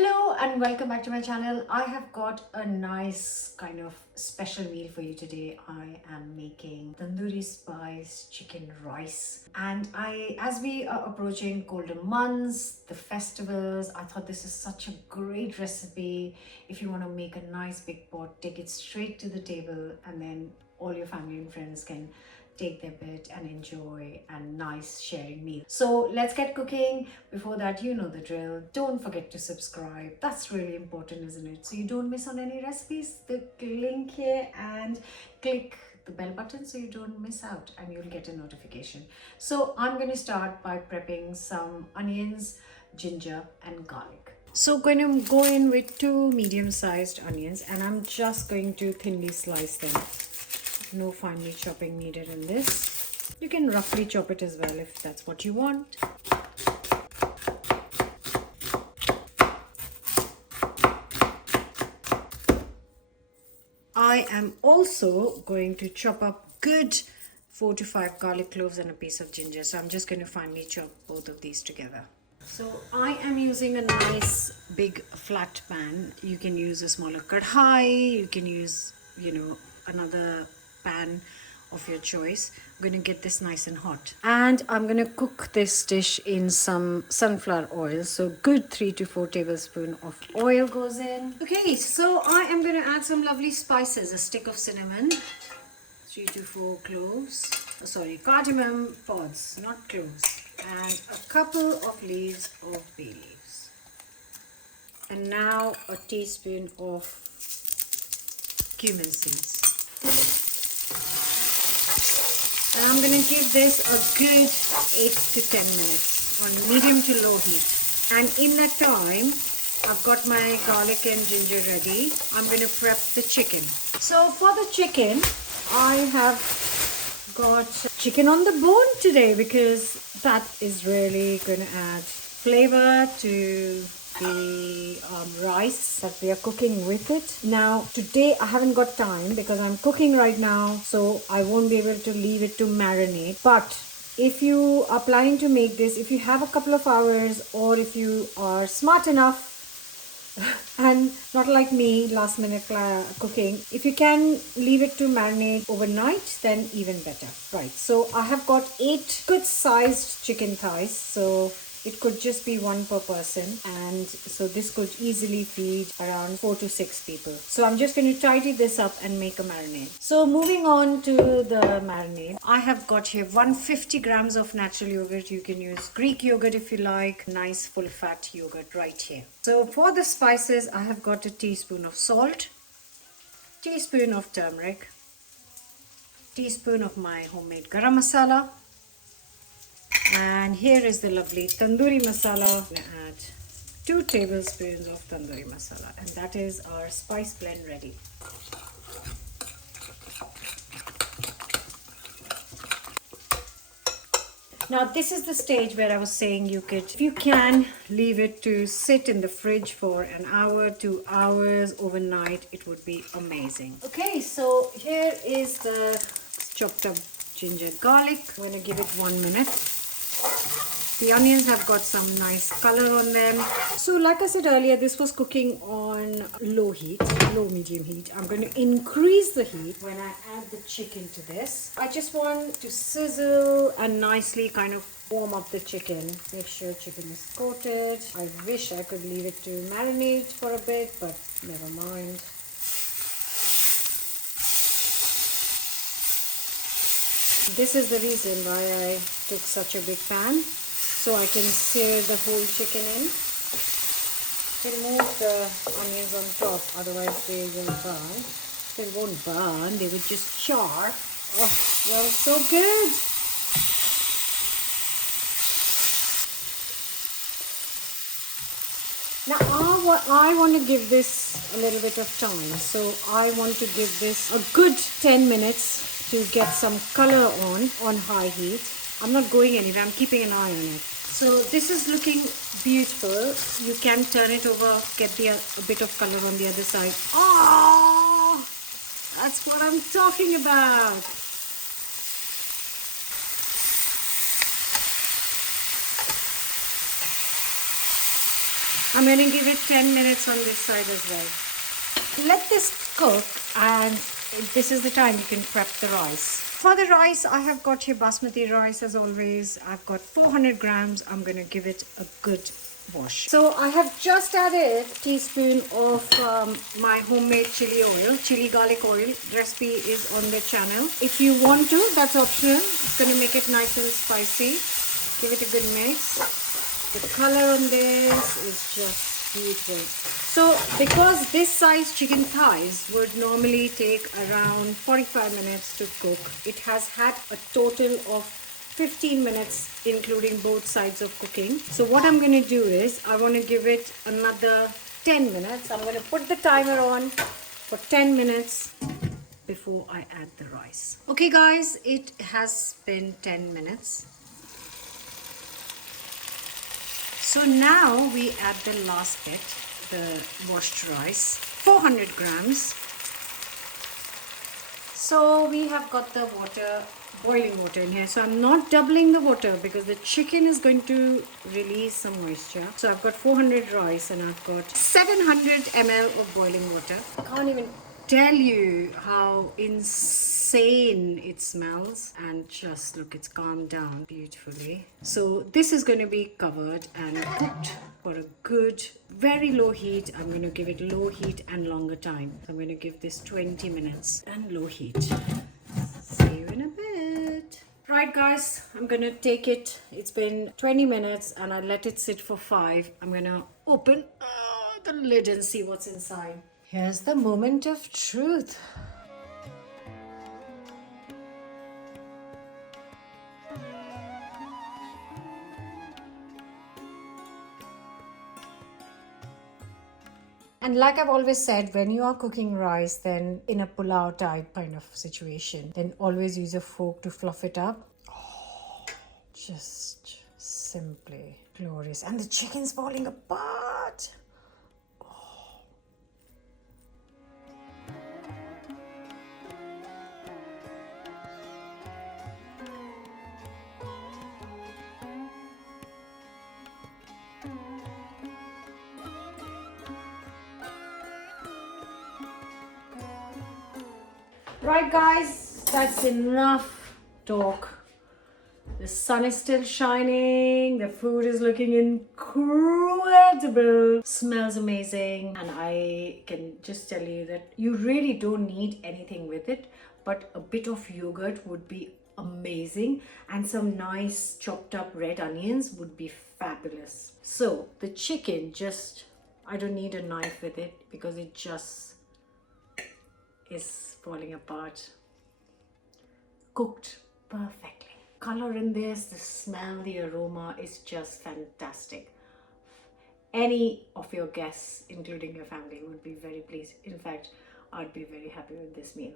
Hello and welcome back to my channel. I have got a nice kind of special meal for you today. I am making tandoori spice chicken rice, and as we are approaching golden months, the festivals, I thought this is such a great recipe. If you want to make a nice big pot, take it straight to the table, and then all your family and friends can take their bit and enjoy a nice sharing meal. So let's get cooking. Before that, you know the drill. Don't forget to subscribe. That's really important, isn't it? So you don't miss on any recipes. The link here, and click the bell button so you don't miss out and you'll get a notification. So I'm going to start by prepping some onions, ginger and garlic. So going to go in with 2 medium-sized onions, and I'm just going to thinly slice them. No finely chopping needed in this. You can roughly chop it as well if that's what you want. I am also going to chop up good 4 to 5 garlic cloves and a piece of ginger. So I'm just going to finely chop both of these together. So I am using a nice big flat pan. You can use a smaller kadhai, you can use, another pan of your choice. I'm going to get this nice and hot, and I'm going to cook this dish in some sunflower oil. So good 3 to 4 tablespoons of oil goes in. Okay, so I am going to add some lovely spices. A stick of cinnamon, 3 to 4 cloves, cardamom pods, not cloves, and a couple of leaves of bay leaves, and now a teaspoon of cumin seeds. And I'm going to give this a good 8 to 10 minutes on medium to low heat. And in that time, I've got my garlic and ginger ready. I'm going to prep the chicken. So for the chicken, I have got chicken on the bone today because that is really going to add flavor to the rice that we are cooking with it. Now today I haven't got time because I'm cooking right now, so I won't be able to leave it to marinate. But if you are planning to make this, if you have a couple of hours, or if you are smart enough and not like me, last minute cooking, if you can leave it to marinate overnight, then even better. Right, so I have got 8 good sized chicken thighs, so it could just be 1 per person, and so this could easily feed around 4 to 6 people. So I'm just going to tidy this up and make a marinade. So moving on to the marinade, I have got here 150 grams of natural yogurt. You can use Greek yogurt if you like. Nice full fat yogurt right here. So for the spices, I have got a teaspoon of salt, teaspoon of turmeric, teaspoon of my homemade garam masala, and here is the lovely tandoori masala. I'm going to add 2 tablespoons of tandoori masala, and that is our spice blend ready. Now this is the stage where I was saying if you can leave it to sit in the fridge for an hour, 2 hours, overnight, it would be amazing. Okay, so here is the chopped up ginger garlic. I'm going to give it 1 minute. The onions have got some nice color on them. So like I said earlier, this was cooking on low medium heat. I'm going to increase the heat when I add the chicken to this. I just want to sizzle and nicely kind of warm up the chicken. Make sure chicken is coated. I wish I could leave it to marinate for a bit, but never mind. This is the reason why I took such a big pan, so I can sear the whole chicken in. Remove the onions on top, otherwise they will burn. They won't burn, they will just char. Oh, they're so good! Now I want to give this a little bit of time, so I want to give this a good 10 minutes to get some color on high heat. I'm not going anywhere, I'm keeping an eye on it. So this is looking beautiful. You can turn it over, get a bit of color on the other side. Oh, that's what I'm talking about. I'm going to give it 10 minutes on this side as well. Let this cook, and this is the time you can prep the rice. For the rice, I have got here basmati rice as always. I've got 400 grams. I'm going to give it a good wash. So I have just added a teaspoon of my homemade chili oil, chili garlic oil. Recipe is on the channel. If you want to, that's optional. It's going to make it nice and spicy. Give it a good mix. The color on this is just beautiful. So because this size chicken thighs would normally take around 45 minutes to cook, it has had a total of 15 minutes including both sides of cooking. So what I'm going to do is I want to give it another 10 minutes. I'm going to put the timer on for 10 minutes before I add the rice. Okay guys, it has been 10 minutes. So now we add the last bit, the washed rice, 400 grams. So we have got the water, boiling water in here. So I'm not doubling the water because the chicken is going to release some moisture. So I've got 400 rice and I've got 700 ml of boiling water. I can't even tell you how insane it smells, and just look, it's calmed down beautifully. So this is going to be covered and cooked for a good very low heat. I'm going to give it low heat and longer time. So I'm going to give this 20 minutes and low heat. See you in a bit. Right guys, I'm going to take it. It's been 20 minutes and I let it sit for 5. I'm going to open the lid and see what's inside. Here's the moment of truth. And like I've always said, when you are cooking rice, then in a pulao type kind of situation, then always use a fork to fluff it up. Oh, just simply glorious. And the chicken's falling apart. Right guys, that's enough talk. The sun is still shining, the food is looking incredible, smells amazing, and I can just tell you that you really don't need anything with it, but a bit of yogurt would be amazing, and some nice chopped up red onions would be fabulous. So the chicken, just, I don't need a knife with it because it just is falling apart. Cooked perfectly. Color in this, the smell, the aroma is just fantastic. Any of your guests, including your family, would be very pleased. In fact, I'd be very happy with this meal.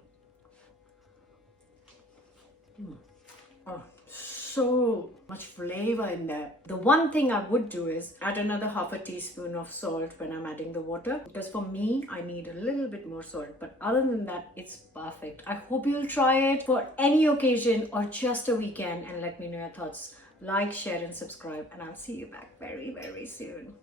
Oh, so much flavor in there. The one thing I would do is add another half a teaspoon of salt when I'm adding the water, because for me, I need a little bit more salt. But other than that, it's perfect. I hope you'll try it for any occasion or just a weekend, and let me know your thoughts. Like, share and subscribe, and I'll see you back very, very soon.